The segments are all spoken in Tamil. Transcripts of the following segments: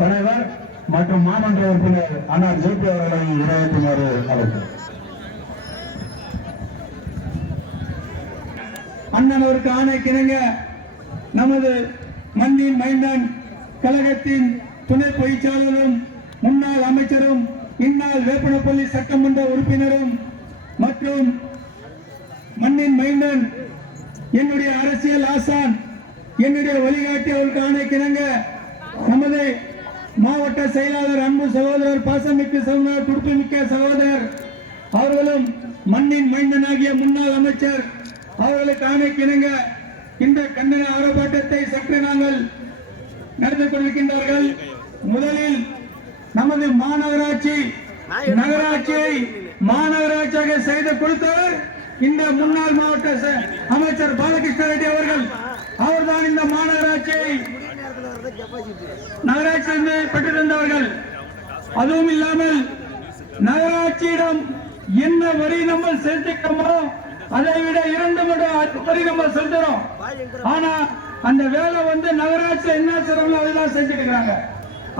தலைவர் மற்றும் மாமன்ற உறுப்பினர் அண்ணா ஜேபி அவர்களை உரையாற்றுமாறு அழைக்கிறேன். அண்ணன் அவருக்கு ஆணைக்கிணங்க நமது மண்ணின் மைந்தன் கழகத்தின் துணை பொதுச்செயலாளரும் முன்னாள் அமைச்சரும் இந்நாள் வேப்பனப்பள்ளி சட்டமன்ற உறுப்பினரும் மற்றும் மண்ணின் மைந்தன் என்னுடைய அரசியல் ஆசான் என்னுடைய வழிகாட்டி அவருக்கு ஆணைக்கிணங்க நமது மாவட்ட செயலாளர் அன்பு சகோதரர் பாசமிக்க சகோதரர் துடுப்புமிக்க சகோதரர் அவர்களும் மண்ணின் மைந்தனாகிய முன்னாள் அமைச்சர் அவர்களுக்கு ஆணைக்கிணங்க இந்த கண்டன ஆர்ப்பாட்டத்தை சற்று நாங்கள் நடந்து கொண்டிருக்கின்றார்கள். முதலில் நமது நகராட்சியை மாநகராட்சியாக செய்து கொடுத்தவர் இந்த முன்னாள் மாவட்ட அமைச்சர் பாலகிருஷ்ண ரெட்டி அவர்கள். அவர்தான் இந்த மாநகராட்சியை நகராட்சி பெற்றிருந்தவர்கள். அதுவும் இல்லாமல் நகராட்சியிடம் என்ன வரி நம்ம செலுத்திக்கிறோமோ அதை விட 2 மடங்கு வரி நம்ம செலுத்துறோம். ஆனா அந்த வேலை நகராட்சி என்ன செய்யறோம் அதெல்லாம் செஞ்சுட்டு இருக்காங்க.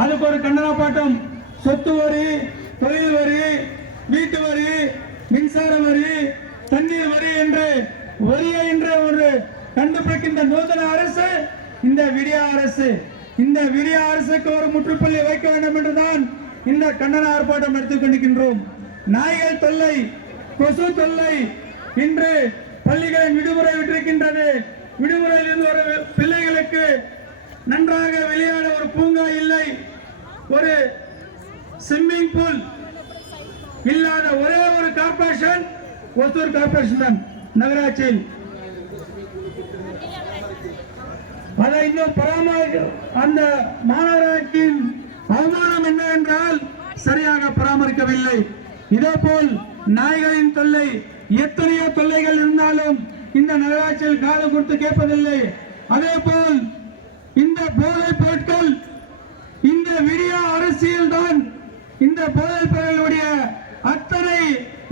அதுக்கு ஒரு கண்டனப்பாட்டம். சொத்து வரி, தொழில் வரி, வீட்டு வரி, மின்சார வரி, தண்ணீர் வரி என்று வரியை என்று ஒரு கண்டுபிடிக்கின்ற நூதன அரசு இந்த விடிய அரசு. இந்த விடிய அரசுக்கு ஒரு முற்றுப்புள்ளி வைக்க வேண்டும் என்றுதான் இந்த கண்டன ஆர்ப்பாட்டம் எடுத்துக் கொண்டிருக்கின்றோம். நாய்கள் தொல்லை, கொசு தொல்லை. இன்று பள்ளிகளின் விடுமுறை விட்டிருக்கின்றது. விடுமுறையில் இருந்து ஒரு பிள்ளைகளுக்கு நன்றாக விளையாட ஒரு பூங்கா இல்லை, ஒரு ஸ்விம்மிங் பூல் இல்லாத ஒரே ஒரு கார்பரேஷன் ஒசூர் கார்பரேஷன் தான் நகராட்சியில். அதை இன்னும் அந்த மாநகராட்சியின் அவமானம் என்ன என்றால் சரியாக பராமரிக்கவில்லை. இதேபோல் நாய்களின் தொல்லை, எத்தனையோ தொல்லைகள் இருந்தாலும் இந்த நகராட்சியில் காது கொடுத்து கேட்பதில்லை. அதே போல் இந்த போதைப் பொருட்கள், இந்த விடிய அரசியல் தான் இந்த போதைப் பொருளுடைய அத்தனை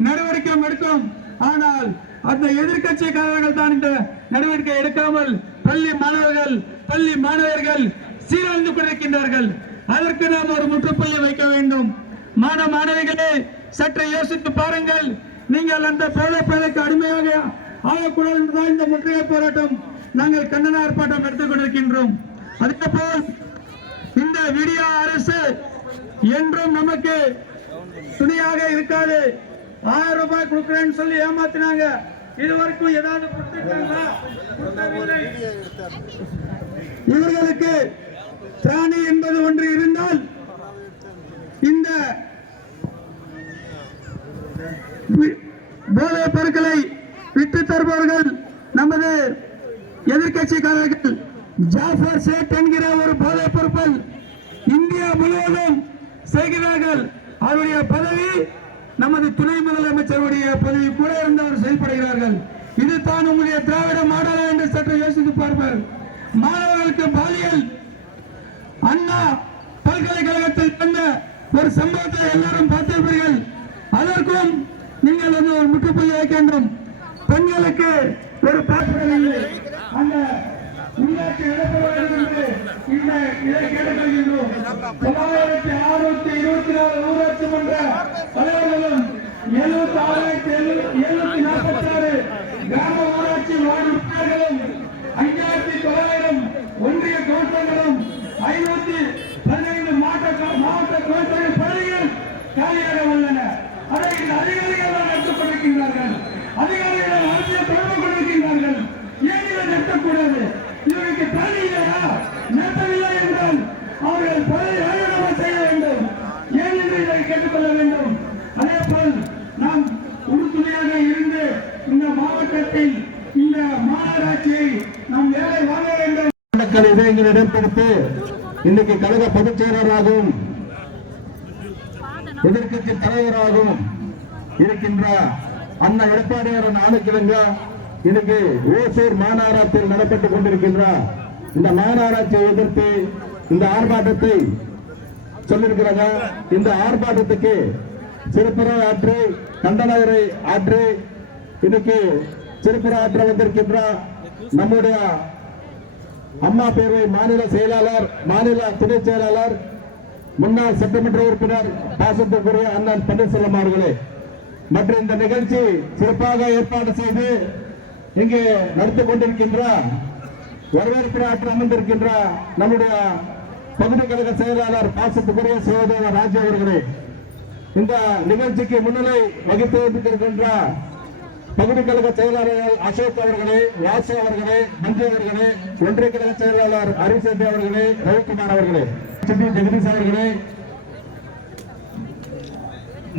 நடவடிக்கை எடுக்கும். ஆனால் அந்த எதிர்கட்சிக்காரர்கள் தான் இந்த நடவடிக்கை எடுக்காமல் பள்ளி மாணவர்கள் சீரழிந்து கொண்டிருக்கின்றார்கள். அதற்கு நாம் ஒரு முற்றுப்புள்ளி வைக்க வேண்டும். மாணவிகளே, சற்று யோசித்து பாருங்கள். நீங்கள் அந்த போதைப் பொருளுக்கு அடிமையாக ஆகக்கூடாது என்றுதான் இந்த முற்றுகை போராட்டம் நாங்கள் கண்டன ஆர்ப்பாட்டம் எடுத்துக் கொண்டிருக்கின்றோம். அதே போல் இந்த விடிய அரசு என்றும் நமக்கு துணையாக இருக்காது. 1000 ரூபாய் கொடுக்கிறேன்னு சொல்லி ஏமாத்தினாங்க. இதுவரைக்கும் ஏதாவது கொடுத்திருக்காங்களா? இவர்களுக்கு திராணி என்பது ஒன்று இருந்தால் இந்த போதைப் பொருட்களை விட்டு தருபவர்கள் நமது எதிர்கட்சிக்காரர்கள். ஜாஃபர் சேட் என்கிற ஒரு போதைப் பொருட்கள் இந்தியா முழுவதும் செய்கிறார்கள். அவருடைய பதவி நமது துணை முதலமைச்சருடைய பதவி கூட இருந்து அவர் செயல்படுகிறார்கள். இது தான் உங்களுடைய திராவிட மாடல் என்று சற்று யோசித்து பார்ப்பார். மாணவர்களுக்கு பாலியல் அண்ணா பல்கலைக்கழகத்தில் வந்த ஒரு சம்பவத்தை எல்லாரும் பார்த்திருப்பீர்கள். அதற்கும் நீங்கள் ஒரு முற்றுப்புள்ளி வைக்க வேண்டும். பெண்களுக்கு ஒரு பாற்படவில்லை, அந்த உள்ளாட்சி நடத்த வேண்டும் என்று இதை கேட்டுக்கொள்கின்றோம். 9624 ஊராட்சி மன்ற தலைவர்களும் 76,746 கிராம ஊராட்சி வார்டு உறுப்பினர்களும் 5900 ஒன்றிய கவுன்சிலர்களும் 515 மாவட்ட கவுன்சிலர் பதவிகள் காலியாக உள்ளன. அதை இந்த அதிகாரிகள் தான் நடத்திக் கொண்டிருக்கின்றார்கள். அதிகாரிகள் அரசியல் தொடர்பு கொண்டிருக்கின்றார்கள். ஏன் இதை நிறுத்தக்கூடாது? இவருக்கு பணி இல்லையா? நிறுத்தவில்லை என்றால் அவர்கள் பதவி ராஜினாமா செய்ய வேண்டும். ஏன் என்று இதை கேட்டுக்கொள்ள வேண்டும். அதே போல் நாம் உறுதுணையாக இருந்து இந்த மாவட்டத்தில் இந்த மாநகராட்சியை நாம் வேலை வாங்க வேண்டும். இதயங்கள் இடம்பெடுத்து இன்னைக்கு கழக பொதுச் செயலராகவும் எதிர்க்கட்சி தலைவராகவும் இருக்கின்ற அண்ணா எடப்பாடியாரின் ஆணைக்கிழங்க இன்னைக்கு ஓசூர் மாநகராட்சியில் நடைபெற்றுக் கொண்டிருக்கின்ற இந்த மாநகராட்சியை எதிர்த்து இந்த ஆர்ப்பாட்டத்தை சொல்லியிருக்கிறாங்க. இந்த ஆர்ப்பாட்டத்துக்கு சிறப்புரை ஆற்று கண்டன உரை ஆற்று இன்னைக்கு சிறப்புரை ஆற்ற வந்திருக்கின்ற நம்முடைய அம்மா பேரவை மாநில செயலாளர், மாநில துணை செயலாளர், முன்னாள் சட்டமன்ற உறுப்பினர் பாசத்துக்குரிய அண்ணன் பன்னீர்செல்வம் அவர்களே மற்றும் இந்த நிகழ்ச்சி சிறப்பாக ஏற்பாடு செய்து இங்கே நடத்தி கொண்டிருக்கின்ற வரவேற்பு ஆற்ற அமர்ந்திருக்கின்ற நம்முடைய பகுதி கழக செயலாளர் பாசத்துக்குரிய சகோதரர் ராஜா அவர்களே, இந்த நிகழ்ச்சிக்கு முன்னிலை வகித்திருக்கின்ற பகுதி கழக செயலாளர் அசோக் அவர்களே, வாசு அவர்களே, மஞ்சு அவர்களே, ஒன்றிய கழக செயலாளர் அரிசெட்டி அவர்களே, ரவிக்குமார் அவர்களே, ஜெகதீஷ் அவர்களே,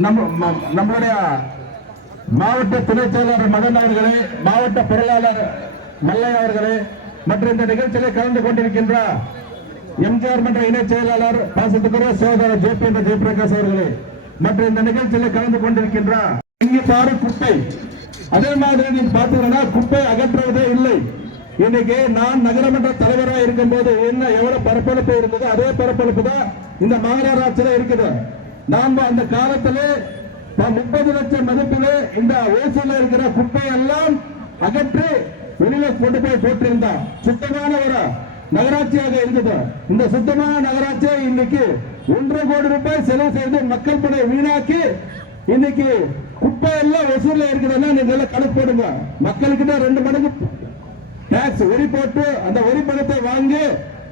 நம்மளுடைய மாவட்ட துணை செயலாளர் மதன் அவர்களே, மாவட்ட பொருளாளர் மல்லை அவர்களே மற்றும் இந்த நிகழ்ச்சியில் கலந்து கொண்டிருக்கின்ற எம்ஜிஆர் மன்ற இணை செயலாளர் பாசத்துக்குரிய சகோதரர் ஜெயபிரகாஷ் அவர்களே மற்றும் இந்த நிகழ்ச்சியில் கலந்து கொண்டிருக்கின்ற இங்கே பாரு குப்பை, அதே மாதிரி நீங்க பாத்தீங்கன்னா குப்பை அகற்றுவதே இல்லை. இன்னைக்கு நான் நகரமன்ற தலைவராக இருக்கும் போது என்ன எவ்வளவு பரப்பளப்பு இருந்தது அதே பரப்பளப்பு தான் இந்த மாநகராட்சியில இருக்குது. நாம் அந்த காலத்திலே 30 லட்சம் மதிப்பிலே இந்த ஓசூர்ல இருக்கிற குப்பை எல்லாம் அகற்றி வெளியில கொண்டு போய் போட்டிருந்தோம். சுத்தமான ஒரு நகராட்சியாக இருந்தது. இந்த சுத்தமான நகராட்சியை இன்னைக்கு 1.5 கோடி ரூபாய் செலவு செய்து மக்கள் பணத்தை வீணாக்கி இன்னைக்கு குப்பை எல்லாம் ஒசூர்ல இருக்குதுன்னா நீங்க எல்லாம் கணக்கு போடுங்க. மக்கள்கிட்ட 2 மடங்கு டாக்ஸ் வரி போட்டு அந்த வரி பணத்தை வாங்கி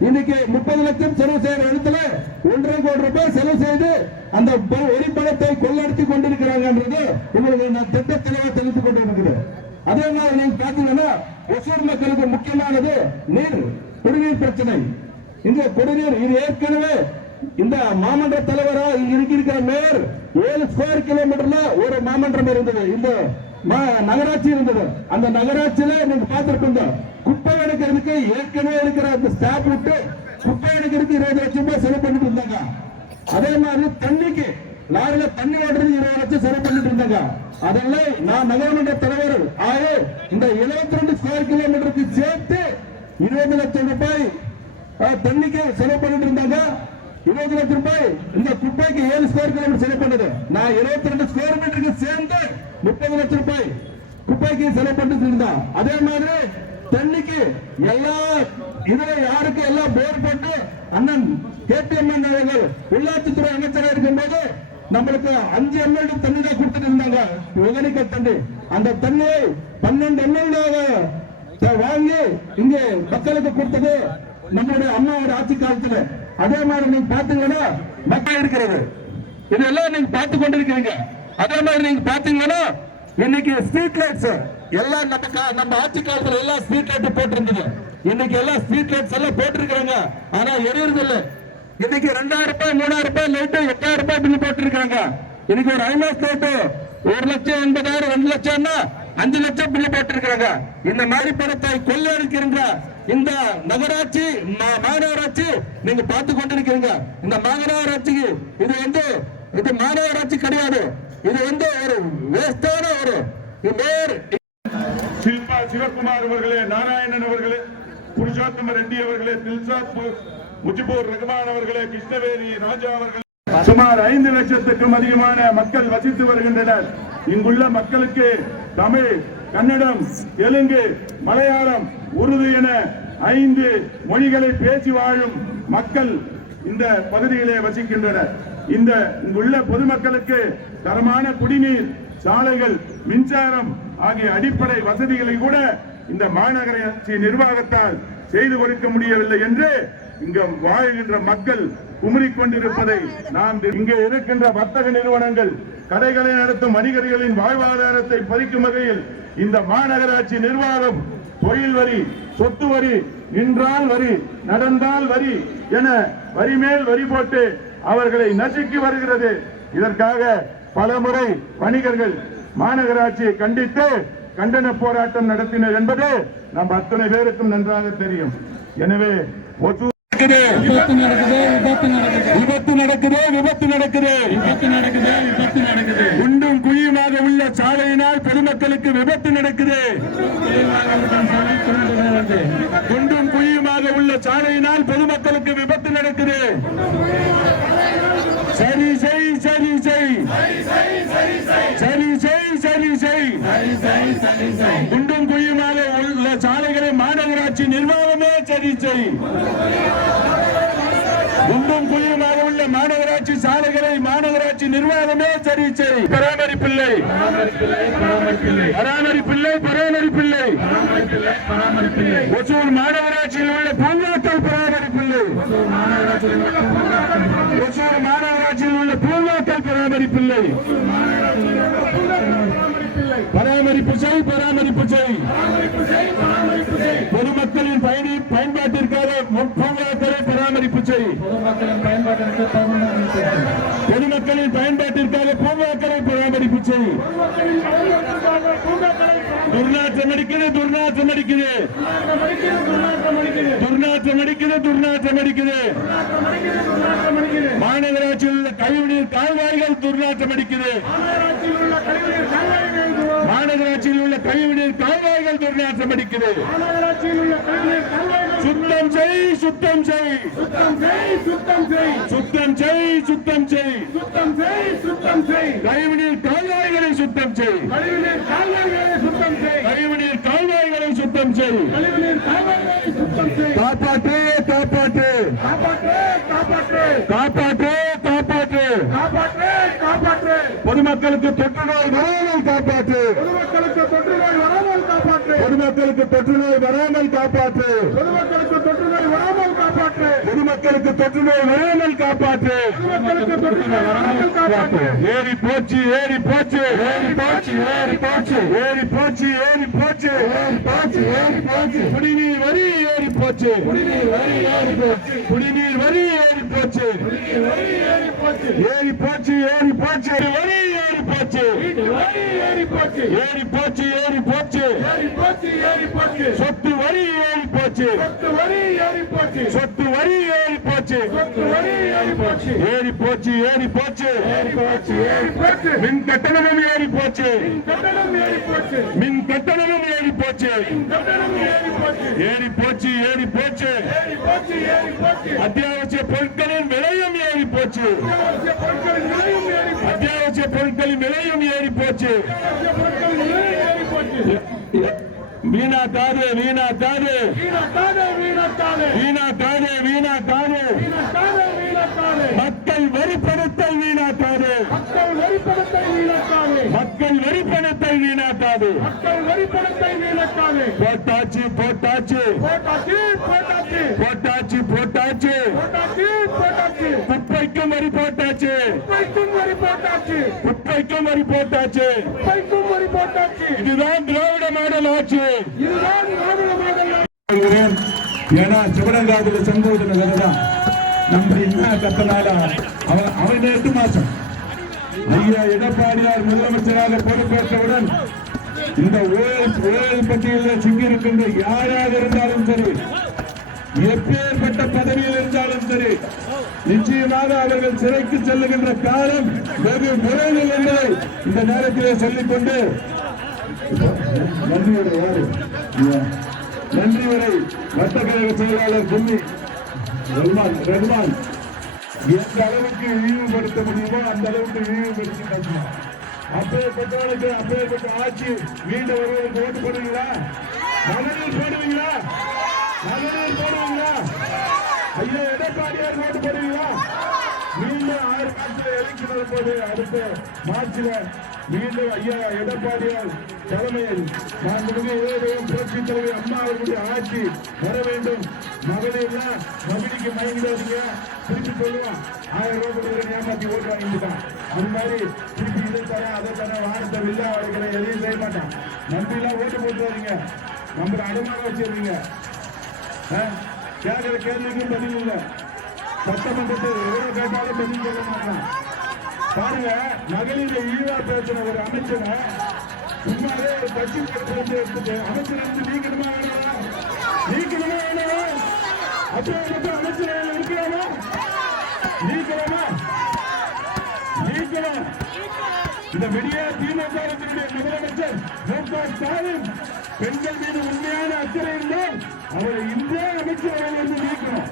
இன்னைக்கு 30 லட்சம் செலவு செய்யற இடத்துல 1.5 கோடி ரூபாய் செலவு செய்து அந்த வரி பணத்தை கொள்ளடித்து கொண்டிருக்கிறாங்கன்றது உங்களுக்கு நான் திட்ட தெளிவாக தெரிவித்துக் கொண்டிருக்கிறேன். அதே மாதிரி நீங்க பாத்தீங்கன்னா ஒசூர் மக்களுக்கு முக்கியமானது நீர், குடிநீர் பிரச்சனை. இந்த குடிநீர் இது ஏற்கனவே இந்த மாமன்ற தலைவரா இருக்கிற மேயர் 7 ஸ்கொயர் கிலோமீட்டர்ல ஒரு மாமன்றம் இருந்தது, இந்த நகராட்சி இருந்தது. அந்த நகராட்சியில நீங்க பார்த்திருப்பீங்க குப்பை எடுக்கிறதுக்கு ஏற்கனவே இருக்கிற அந்த ஸ்டாப் விட்டு குப்பை எடுக்கிறதுக்கு 20 லட்சம் ரூபாய் செலவு பண்ணிட்டு இருந்தாங்க. அதே மாதிரி தண்ணிக்கு லாரில தண்ணி ஓடுறதுக்கு 20 லட்சம் செலவு பண்ணிட்டு இருந்தாங்க. அதெல்லாம் நான் நகரமன்ற தலைவர் ஆகி இந்த 72 ஸ்கொயர் கிலோமீட்டருக்கு சேர்த்து 20 லட்சம் ரூபாய் தண்ணிக்கு செலவு பண்ணிட்டு இருந்தாங்க. 20 லட்சம் ரூபாய் இந்த குப்பைக்கு 7 ஸ்கொயர் கிலோமீட்டர் செலவு பண்ணது. நான் 22 ஸ்கொயர் மீட்டருக்கு சேர்ந்து 30 லட்சம் ரூபாய் குப்பைக்கு செலவு பண்ணிட்டு இருந்தோம். அதே மாதிரி தண்ணிக்கு எல்லா இதுல யாருக்கு எல்லாம் போர் போட்டு அண்ணன் கேடிஎம் அவர்கள் உள்ளாட்சித்துறை அமைச்சராக இருக்கும்போது நம்மளுக்கு 5 எம்எல்ஏ தண்ணி தான் கொடுத்துட்டு இருந்தாங்க, ஒகனிக்கல் தண்ணி. அந்த தண்ணியை 12 எம்எல்ஏ வாங்கி இங்கே மக்களுக்கு கொடுத்தது நம்மளுடைய அம்மாவோட ஆட்சி காலத்துல. அதே மாதிரி நீங்க பாத்தீங்கன்னா மக்கள் இருக்கிறது இதெல்லாம் நீங்க பார்த்து கொண்டிருக்கீங்க. அதே மாதிரி நீங்க பாத்தீங்கன்னா இன்னைக்கு ஸ்ட்ரீட் லைட்ஸ் எல்லாம் நம்ம ஆட்சி காலத்துல எல்லாம் ஸ்ட்ரீட் லைட் போட்டிருந்தது. இன்னைக்கு எல்லாம் ஸ்ட்ரீட் லைட்ஸ் எல்லாம் போட்டிருக்காங்க, ஆனா எரியறது இல்லை. இன்னைக்கு 2000 ரூபாய் 3000 ரூபாய் லைட்டு 8000 ரூபாய் பில் போட்டிருக்காங்க. இன்னைக்கு ஒரு ஐமாஸ் லைட்டு 1,80,000 2 லட்சம்னா 5 லட்சம் பில் போட்டிருக்காங்க. இந்த மாதிரி பணத்தை கொள்ளையடிக்கின்ற இந்த நகராட்சி மாநகராட்சி நீங்க பார்த்து கொண்டிருக்கிறீங்க. இந்த மாநகராட்சிக்கு இது மாநகராட்சி கிடையாது, இது ஒரு வேஸ்டான ஒரு மேயர். ஷில்பா சிவகுமார் அவர்களே, நாராயணன் அவர்களே, புருஷோத்தம ரெட்டி அவர்களே, தில்சாத் முஜிபுர் ரஹ்மான் அவர்களே, கிருஷ்ணவேணி ராஜா அவர்களே, சுமார் 5 லட்சத்துக்கும் அதிகமான மக்கள் வசித்து வருகின்றனர். இங்குள்ள மக்களுக்கு தமிழ், கன்னடம், தெலுங்கு, மலையாளம், உருது என 5 மொழிகளை பேசி வாழும் மக்கள் இந்த பகுதியிலே வசிக்கின்றனர். இங்குள்ள பொதுமக்களுக்கு தரமான குடிநீர், சாலைகள், மின்சாரம் ஆகிய அடிப்படை வசதிகளை கூட இந்த மாநகராட்சி நிர்வாகத்தால் செய்து கொடுக்க முடியவில்லை என்று இங்கு வாழ்கின்ற மக்கள் குமுறிக் கொண்டிருப்பதை நாம் இங்கே இருக்கின்ற வர்த்தக நிறுவனங்கள், கடைகளை நடத்தும் வணிகர்களின் வாழ்வாதாரத்தை பறிக்கும் வகையில் இந்த மாநகராட்சி நிர்வாகம் தொழில் வரி, சொத்து வரி, நின்றால் வரி, நடந்தால் வரி என வரி மேல் வரி போட்டு அவர்களை நசுக்கி வருகிறது. இதற்காக பலமுறை வணிகர்கள் மாநகராட்சியை கண்டித்து கண்டன போராட்டம் நடத்தினர் என்பது நம் அத்தனை பேருக்கும் நன்றாக தெரியும். எனவே விபத்து நடக்குது. குண்டும் குழியுமாக உள்ள சாலையினால் பொதுமக்களுக்கு விபத்து நடக்குது. குண்டும் குழியுமாக உள்ள சாலையினால் பொதுமக்களுக்கு விபத்து நடக்குது. சரி செய், சரி செய், சரி செய், சரி செய். குண்டும் குழியுமாக உள்ள சாலைகளை மாநகராட்சி நிர்வாகமே சரி செய். குண்டும் குழியுமாக உள்ள மாநகராட்சி சாலைகளை மாநகராட்சி நிர்வாகமே சரி செய். பராமரிப்பில்லை, பராமரிப்பில்லை. ஒசூர் மாநகராட்சியில் உள்ள பூங்காக்கள் பராமரிப்பில்லை. ஒசூர் மாநகராட்சியில் உள்ள பூங்காக்கள் பராமரிப்பில்லை. பராமரிப்பு செய், பராமரிப்பு செய். பொதுமக்களின் பயன்பாட்டிற்காக பூங்காக்களை பராமரிப்பு செய். பொதுமக்களின் பயன்பாட்டிற்காக பூங்காக்களை பராமரிப்பு செய். துர்நாற்றம் அடிக்குது, துர்நாற்றம் அடிக்குது, துர்நாற்றம் அடிக்குது, துர்நாற்றம் அடிக்குது. மாநகராட்சியில் உள்ள கழிவுநீர் கால்வாய்கள் துர்நாற்றம் அடிக்குது. மாநகராட்சியில் உள்ள கழிவுநீர் கால்வாய்கள் துர்நாற்றம் அடிக்குது. சுத்தம் செய், சுத்தம் செய், சுத்தம் செய், சுத்தம் செய். கழிவுநீர் கால்வாய்களை சுத்தம் செய். கழிவுநீர் கால்வாய்களை சுத்தம் செய். காப்பாற்று, காப்பாற்று, காப்பாற்று, காப்பாற்று. பொதுமக்களுக்கு தொற்றுநோய் வராமல் காப்பாற்று. பொதுமக்களுக்கு தொற்றுநோய் வராமல் காப்பாற்று. பொதுமக்களுக்கு தொற்றுநோய் வராமல் காப்பாற்று. பொதுமக்களுக்கு தொற்றுநோய் வராமல் காப்பாற்று. பொதுமக்களுக்கு தொற்றுநோய் வராமல் காப்பாற்று. பொதுமக்களுக்கு தொற்றுநோய் வராமல் காப்பாற்று. ஏறி போச்சு, ஏறி போச்சு, ஏறி போச்சு, ஏறி போச்சு, ஏறி போச்சு, ஏறி போச்சு, ஏறி போச்சு, ஏறி போச்சு. குடிநீர் வரி ஏறி போச்சு. குடிநீர் வரி ஏறி போச்சு. குடிநீர் வரி ஏறி போச்சு. குடிநீர் வரி ஏறி போச்சு. ஏறி போச்சு, ஏறி போச்சு. வரி ஏறி போச்சு. வரி ஏறி போச்சு. ஏறி போச்சு, ஏறி போச்சு. ஏறி போச்சு, ஏறி போச்சு. சொத்து வரி ஏறி போச்சு. சொத்து வரி ஏறி போச்சு. சொத்து வரி ஏறி போச்சு. சொத்து வரி ஏறி போச்சு. ஏறி போச்சு, ஏறி போச்சு. ஏறி போச்சு, ஏறி போச்சு. மின் கட்டணமும் ஏறி போச்சு. மின் கட்டணம் ஏறி போச்சு. மின் கட்டணமும் ஏறி போச்சு. மின் கட்டணம் ஏறி போச்சு. ஏறி போச்சு, ஏறி போச்சு. ஏறி போச்சு, ஏறி போச்சு. அத்தியாவசிய பொருட்களின் விலையும் ஏறி போச்சு. அத்தியாவசிய பொருட்களின் விலையும் ஏறி போச்சு. அத்தியாவசிய பொருட்களின் விலையும் ஏறி போச்சு. வீணாக்காது, வீணாக்காது, வீணாக்காது, வீணாக்காது, வீணாக்காது. மக்கள் வரிப்பணத்தை வீணாக்காது. மக்கள் வரிப்பணத்தை வீணாக்காது. மக்கள் வரிப்பணத்தை வீணாக்காது. மக்கள் வரிப்பணத்தை வீணாக்காது. போட்டாச்சு, போட்டாச்சு, போட்டாச்சு, போட்டாச்சு, போட்டாச்சு, போட்டாச்சு, போட்டாச்சு, போட்டாச்சு. குப்பைக்கும் வரி போட்டாச்சு. குப்பைக்கும் வரி போட்டாச்சு. குப்பைக்கும் வரி போட்டாச்சு. குப்பைக்கும் வரி போட்டாச்சு. இதுதான் திராவிட மாடல் ஆட்சி. இதுதான் திராவிட மாடல் ஆட்சி. ஏன்னா சிவகங்காதுல சம்பவத்துல வரதான் நம்ம என்ன கத்தனால அவன் 8 மாசம் ஐயா எடப்பாடியார் முதலமைச்சராக பொறுப்பேற்றவுடன் இந்த ஊழல் பட்டியலில் சிக்கியிருக்கின்ற யாராக இருந்தாலும் சரி, எப்பேற்பட்ட பதவியில் இருந்தாலும் சரி, நிச்சயமாக அவர்கள் சிறைக்கு செல்லுகின்ற காலம் வெகு விரைவில் என்பதை இந்த நேரத்திலே சொல்லிக்கொண்டு நன்றி வரை வட்டக்கழக செயலாளர் கும்மி ரஹ்மான் எந்த அளவுக்கு இழிவுபடுத்த முடியுமோ அந்த அளவுக்கு இழிவுபடுத்தி பேசணும். அப்பேற்பட்டவர்களுக்கு அப்பேற்பட்ட ஆட்சி மீண்டும் வருவதற்கு ஓட்டு போடுவீங்களா? மகளிர் போடுவீங்களா? மகளிர் போடுவீங்களா? ஐயா எடப்பாடியார் ஓட்டு போடுவீங்களா? மீண்டும் 6 மாசத்துல எலெக்ஷன் வரும்போது அடுத்த மார்ச்ல மீண்டும் ஐயா எடப்பாடியார் தலைமையில் புரட்சி தலைவர் அம்மா அவர்களுடைய ஆட்சி வர வேண்டும். மகளிர்னா மகளிருக்கு மயங்கிடாதீங்க, திருப்பி சொல்லுவான் 1000 ரூபாய் ஏமாத்தி ஓட்டு வாங்கிட்டான். அது மாதிரி திருப்பி இதை தரேன் அதை தரேன் வாரத்தை வில்லா வளைக்கிறேன் எதையும் செய்ய மாட்டான். நன்றிலாம் ஓட்டு போட்டு வரீங்க, நம்மளை அடமாக வச்சிருந்தீங்க. கேட்கிற கேள்விக்கும் பதில் இல்லை. சட்டமன்றத்தில் எவ்வளவு கேட்டாலும் பதில் சொல்ல மாட்டான். பாருங்க, மகளிரை ஈழா பேசின ஒரு அமைச்சரை சும்மாவே கட்சி எடுத்துட்டு அமைச்சர் வந்து நீக்கணுமா வேணாம்? நீக்கணுமா வேணாம்? அசோகத்தை அமைச்சரவையில் இருக்கிறாமா? நீக்கலாமா? நீக்கலாம். இந்த விடிய திமுக முதலமைச்சர் மு.க. ஸ்டாலின் பெண்கள் மீது உண்மையான அக்கறை இருந்தால் அவரை இந்திய அமைச்சரவையில் இருந்து நீக்கணும்.